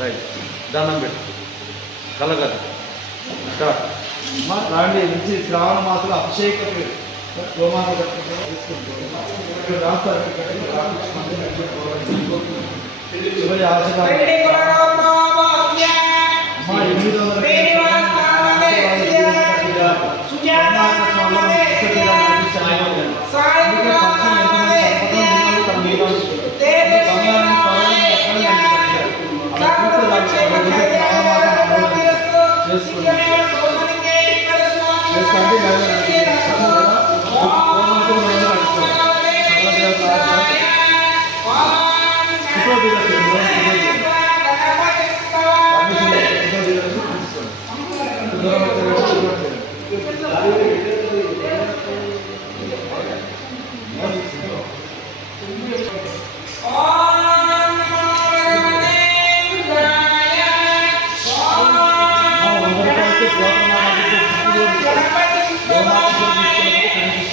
Right, దండం పెట్టు, కలగదు స్టార్ట్. రాండి నుంచి శ్రావణ మాసంలో అభిషేక గోమాత రాస్తారు.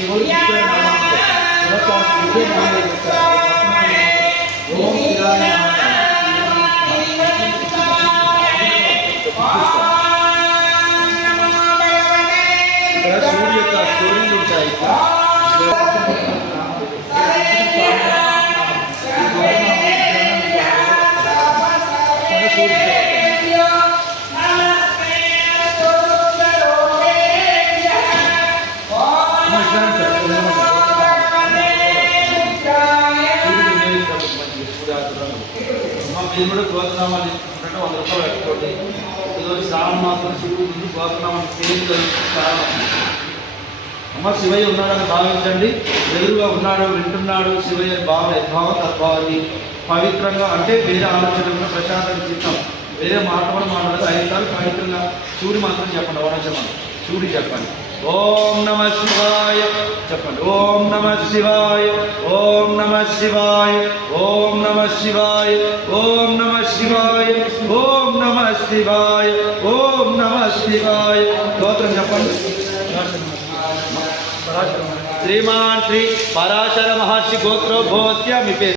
సూర్య యొక్క స్టోరీలు ఉంటాయి. మీరు కూడా గోత్రనామాలు తీసుకుంటే 100 రూపాయలు పెట్టుకోండి. ఈరోజు శ్రావణ మాసం శివుడు ముందు గోత్రనామాలు పేరు అమ్మ శివయ్య ఉన్నాడని భావించండి. ఎదురుగా ఉన్నాడు, వింటున్నాడు శివయ్య భావ యద్భావం తద్భావతి. పవిత్రంగా అంటే వేరే ఆలోచనలో ప్రశాంతం చిత్తం, వేరే మాట కూడా మాట్లాడదు. 5 సార్లు పవిత్రంగా శివుడి మాత్రం చెప్పండి. వనచమని శివుడి చెప్పండి. ఓం నమ శివాయ చెప్పండి. ఓం నమ శివాయ, ఓం నమ శివాయ, ఓం నమ శివాయ, ఓం నమ శివాయ, ఓం నమ శివాయ, ఓం నమ శివాయ. స్తోత్రం చెప్పండి. శ్రీమాన్ శ్రీ పరాశర మహర్షి గోత్రోద్భవస్య మీ పేరు.